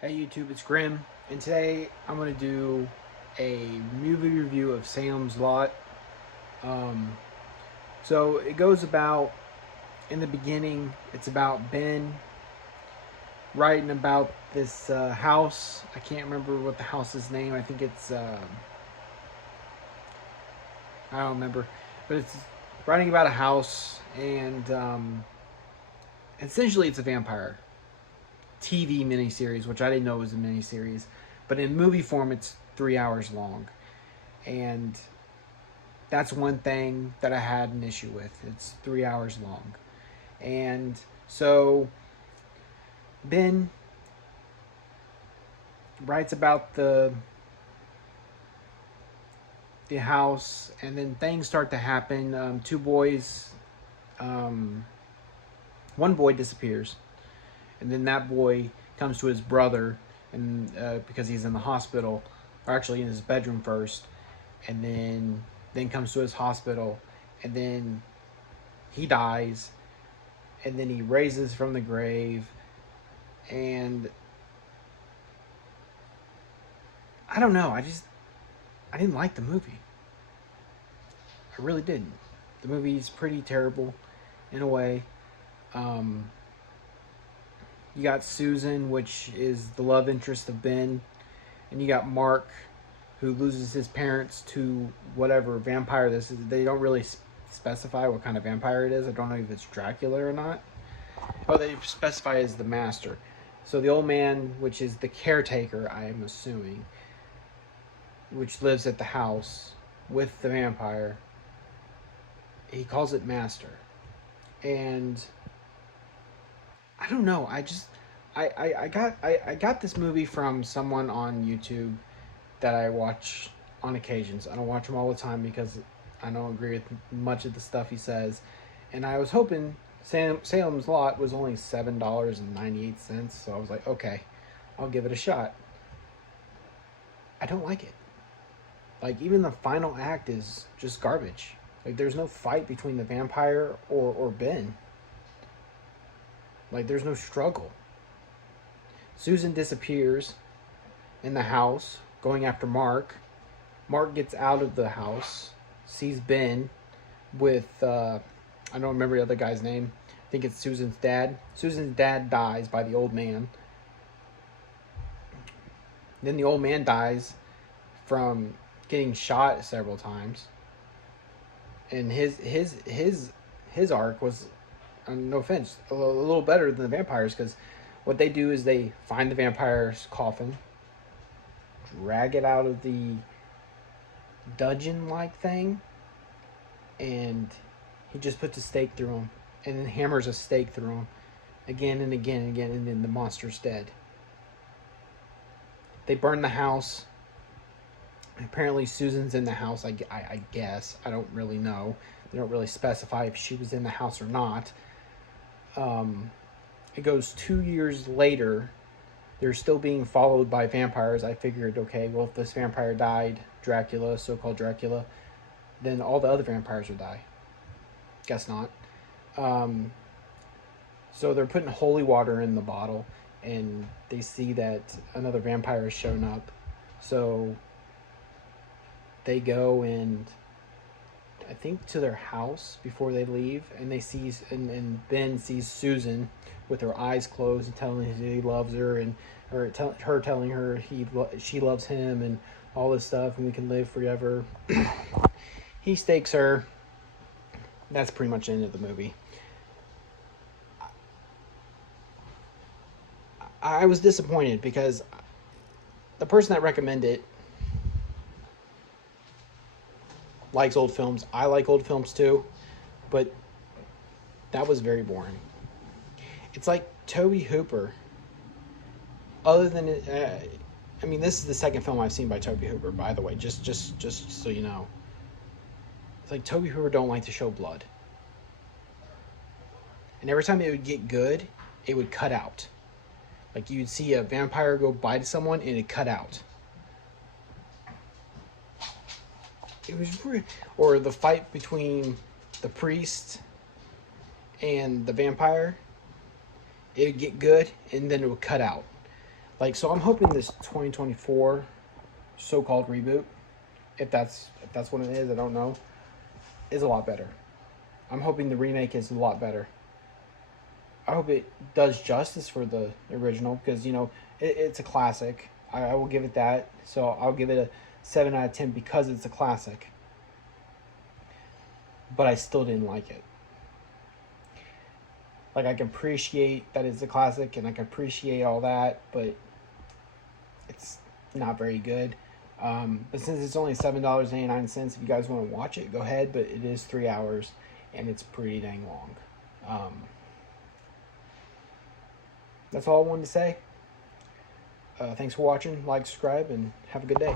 Hey YouTube, it's Grim, and today I'm going to do a movie review of Salem's Lot. Um, so it goes about, in the beginning, it's about Ben writing about this house. I can't remember what the house's name. I think it's, I don't remember, but it's writing about a house, and essentially it's a vampire TV miniseries, which I didn't know was a miniseries, but in movie form, it's 3 hours long, and that's one thing that I had an issue with. It's 3 hours long, and so Ben writes about the house, and then things start to happen. Two boys, um, one boy disappears, and then that boy comes to his brother, and because he's in the hospital, or actually in his bedroom first, and then comes to his hospital, and then he dies, and then he raises from the grave, and I don't know. I didn't like the movie. I really didn't. The movie's pretty terrible, in a way. Um, you got Susan, which is the love interest of Ben, and you got Mark, who loses his parents to whatever vampire this is. They don't really specify what kind of vampire it is. I don't know if it's Dracula or not. Oh, they specify as the master. So the old man, which is the caretaker, I am assuming, which lives at the house with the vampire, he calls it master. And I don't know. I got this movie from someone on YouTube that I watch on occasions. I don't watch him all the time because I don't agree with much of the stuff he says. And I was hoping Salem's Lot was only $7.98, so I was like, okay, I'll give it a shot. I don't like it. Like, even the final act is just garbage. Like, there's no fight between the vampire or Ben. Like, there's no struggle. Susan disappears in the house, going after Mark. Mark gets out of the house, sees Ben with, I don't remember the other guy's name. I think it's Susan's dad. Susan's dad dies by the old man. Then the old man dies from getting shot several times. And his arc was, no offense, a little better than the vampires, because what they do is they find the vampire's coffin, drag it out of the dungeon-like thing, and he just puts a stake through him, and then hammers a stake through him again and again and again, and then the monster's dead. They burn the house. Apparently Susan's in the house, I guess. I don't really know. They don't really specify if she was in the house or not. It goes 2 years later. They're still being followed by vampires. I figured, okay, well, if this vampire died, Dracula, so-called Dracula, then all the other vampires would die. Guess not. So they're putting holy water in the bottle, and they see that another vampire has shown up. So they go and, I think, to their house before they leave, and they see, and Ben sees Susan with her eyes closed and telling her he loves her, and her telling her she loves him, and all this stuff, and we can live forever. He stakes her. That's pretty much the end of the movie. I was disappointed because the person that recommended it likes old films. I like old films too, but that was very boring. It's like Tobe Hooper. Other than I mean, this is the second film I've seen by Tobe Hooper, by the way. Just so you know, it's like Tobe Hooper don't like to show blood, and every time it would get good, it would cut out. Like, you'd see a vampire go bite someone, and it cut out. It was or the fight between the priest and the vampire, it would get good, and then it would cut out. Like, so I'm hoping this 2024 so-called reboot, if that's what it is, I don't know, is a lot better. I'm hoping the remake is a lot better. I hope it does justice for the original because it's a classic. I will give it that. So I'll give it a 7 out of 10 because it's a classic. But I still didn't like it. Like, I can appreciate that it's a classic and I can appreciate all that, but it's not very good. But since it's only $7.89, if you guys want to watch it, go ahead. But it is 3 hours and it's pretty dang long. That's all I wanted to say. Thanks for watching. Like, subscribe, and have a good day.